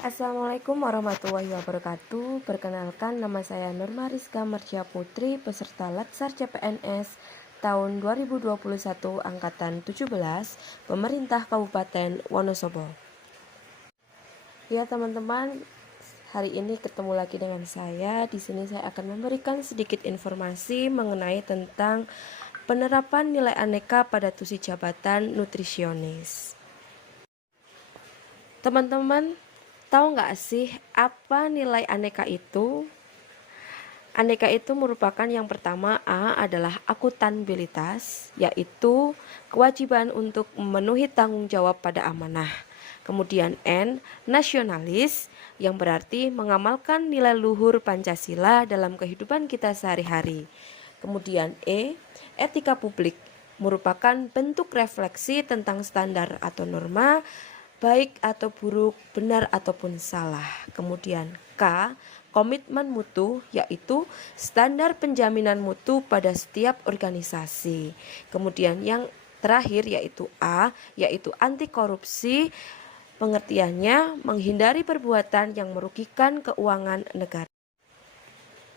Assalamualaikum warahmatullahi wabarakatuh. Perkenalkan, nama saya Nurma Rizka Marcia Putri, peserta Latsar CPNS tahun 2021 angkatan 17, Pemerintah Kabupaten Wonosobo. Ya teman-teman, hari ini ketemu lagi dengan saya. Di sini saya akan memberikan sedikit informasi mengenai tentang penerapan nilai aneka pada tusi jabatan nutrisionis. Teman-teman, tahu nggak sih apa nilai aneka itu? Aneka itu merupakan yang pertama A adalah akuntabilitas, yaitu kewajiban untuk memenuhi tanggung jawab pada amanah. Kemudian N, nasionalis, yang berarti mengamalkan nilai luhur Pancasila dalam kehidupan kita sehari-hari. Kemudian E, etika publik, merupakan bentuk refleksi tentang standar atau norma baik atau buruk, benar ataupun salah. Kemudian K, komitmen mutu, yaitu standar penjaminan mutu pada setiap organisasi. Kemudian yang terakhir yaitu A, yaitu anti korupsi, pengertiannya menghindari perbuatan yang merugikan keuangan negara.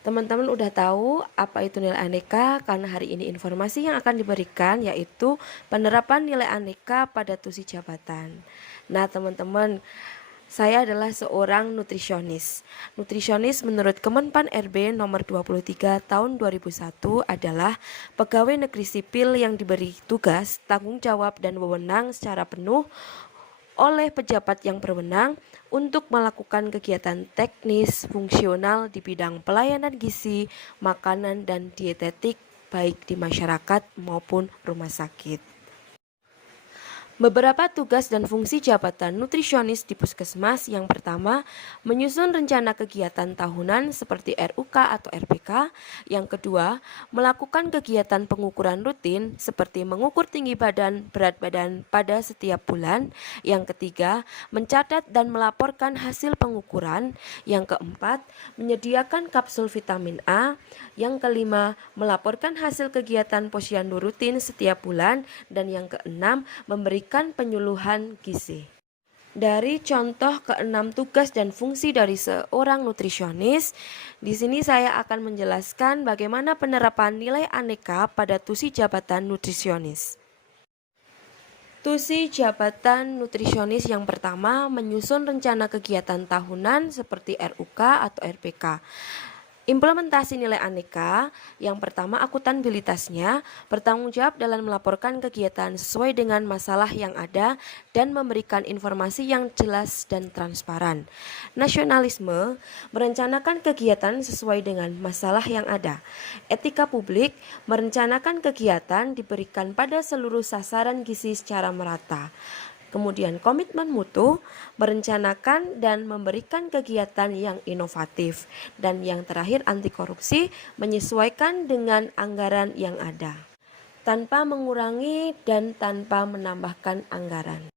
Teman-teman udah tahu apa itu nilai aneka, karena hari ini informasi yang akan diberikan yaitu penerapan nilai aneka pada tusi jabatan. Nah teman-teman, saya adalah seorang nutrisionis. Nutrisionis menurut Kemenpan RB nomor 23 tahun 2001 adalah pegawai negeri sipil yang diberi tugas, tanggung jawab dan wewenang secara penuh oleh pejabat yang berwenang untuk melakukan kegiatan teknis fungsional di bidang pelayanan gizi, makanan dan dietetik baik di masyarakat maupun rumah sakit. Beberapa tugas dan fungsi jabatan nutrisionis di puskesmas: yang pertama, menyusun rencana kegiatan tahunan seperti RUK atau RPK. Yang kedua, melakukan kegiatan pengukuran rutin seperti mengukur tinggi badan, berat badan pada setiap bulan. Yang ketiga, mencatat dan melaporkan hasil pengukuran. Yang keempat, menyediakan kapsul vitamin A. Yang kelima, melaporkan hasil kegiatan posyandu rutin setiap bulan. Dan yang keenam, memberikan penyuluhan gizi. Dari contoh keenam tugas dan fungsi dari seorang nutrisionis, di sini saya akan menjelaskan bagaimana penerapan nilai aneka pada tusi jabatan nutrisionis. Tusi jabatan nutrisionis yang pertama, menyusun rencana kegiatan tahunan seperti RUK atau RPK. Implementasi nilai aneka, yang pertama akuntabilitasnya, bertanggung jawab dalam melaporkan kegiatan sesuai dengan masalah yang ada dan memberikan informasi yang jelas dan transparan. Nasionalisme, merencanakan kegiatan sesuai dengan masalah yang ada. Etika publik, merencanakan kegiatan diberikan pada seluruh sasaran gizi secara merata. Kemudian komitmen mutu, merencanakan dan memberikan kegiatan yang inovatif. Dan yang terakhir anti korupsi, menyesuaikan dengan anggaran yang ada, tanpa mengurangi dan tanpa menambahkan anggaran.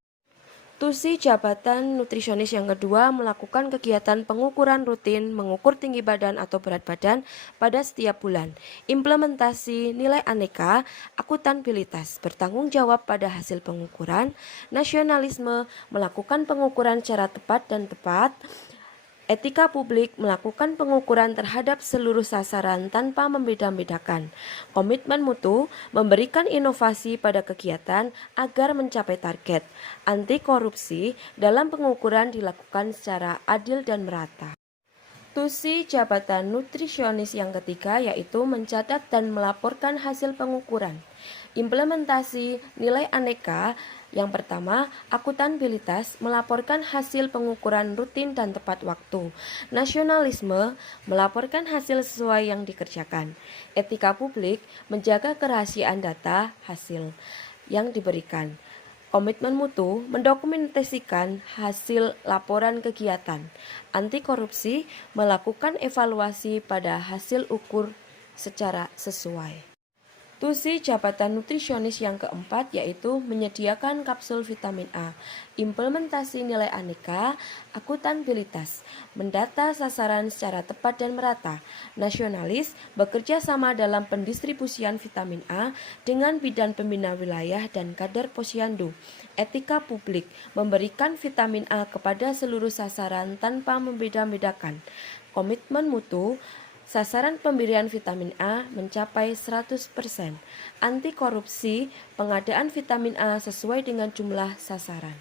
Tusi jabatan nutrisionis yang kedua, melakukan kegiatan pengukuran rutin, mengukur tinggi badan atau berat badan pada setiap bulan. Implementasi nilai aneka, akuntabilitas, bertanggung jawab pada hasil pengukuran. Nasionalisme, melakukan pengukuran secara tepat dan tepat. Etika publik, melakukan pengukuran terhadap seluruh sasaran tanpa membeda-bedakan. Komitmen mutu, memberikan inovasi pada kegiatan agar mencapai target. Anti korupsi, dalam pengukuran dilakukan secara adil dan merata. Tusi jabatan nutrisionis yang ketiga yaitu mencatat dan melaporkan hasil pengukuran. Implementasi nilai aneka, yang pertama, akuntabilitas, melaporkan hasil pengukuran rutin dan tepat waktu. Nasionalisme, melaporkan hasil sesuai yang dikerjakan. Etika publik, menjaga kerahasiaan data hasil yang diberikan. Komitmen mutu, mendokumentasikan hasil laporan kegiatan. Anti korupsi, melakukan evaluasi pada hasil ukur secara sesuai. Tusi jabatan nutrisionis yang keempat yaitu menyediakan kapsul vitamin A, implementasi nilai aneka, akuntabilitas, mendata sasaran secara tepat dan merata, nasionalis, bekerja sama dalam pendistribusian vitamin A dengan bidan pembina wilayah dan kader posyandu, etika publik, memberikan vitamin A kepada seluruh sasaran tanpa membeda-bedakan, komitmen mutu, sasaran pemberian vitamin A mencapai 100%. Anti korupsi, pengadaan vitamin A sesuai dengan jumlah sasaran.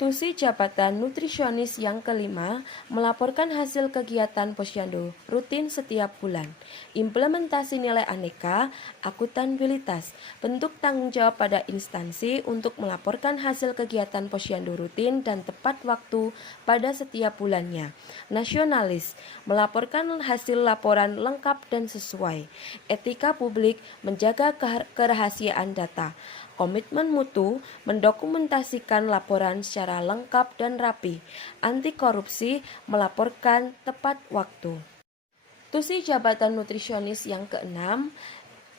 Tusi jabatan nutrisionis yang kelima melaporkan hasil kegiatan posyandu rutin setiap bulan. Implementasi nilai aneka, akuntabilitas, bentuk tanggung jawab pada instansi untuk melaporkan hasil kegiatan posyandu rutin dan tepat waktu pada setiap bulannya. Nasionalis, melaporkan hasil laporan lengkap dan sesuai. Etika publik, menjaga kerahasiaan data. Komitmen mutu, mendokumentasikan laporan secara lengkap dan rapi. Anti korupsi, melaporkan tepat waktu. Tusi jabatan nutrisionis yang keenam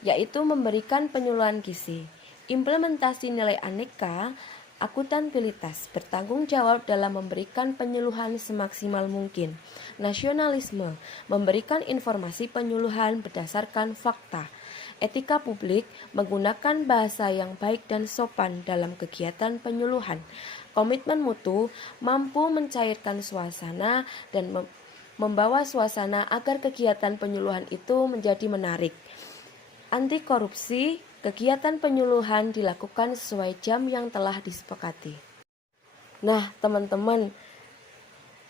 yaitu memberikan penyuluhan gizi. Implementasi nilai aneka, akuntabilitas, bertanggung jawab dalam memberikan penyuluhan semaksimal mungkin. Nasionalisme, memberikan informasi penyuluhan berdasarkan fakta. Etika publik, menggunakan bahasa yang baik dan sopan dalam kegiatan penyuluhan. Komitmen mutu, mampu mencairkan suasana dan membawa suasana agar kegiatan penyuluhan itu menjadi menarik. Anti korupsi, kegiatan penyuluhan dilakukan sesuai jam yang telah disepakati. Nah, teman-teman,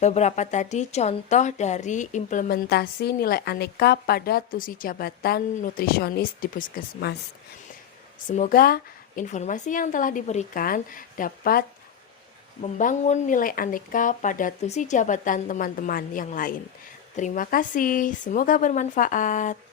beberapa tadi contoh dari implementasi nilai aneka pada tusi jabatan nutrisionis di puskesmas. Semoga informasi yang telah diberikan dapat membangun nilai aneka pada tusi jabatan teman-teman yang lain. Terima kasih, semoga bermanfaat.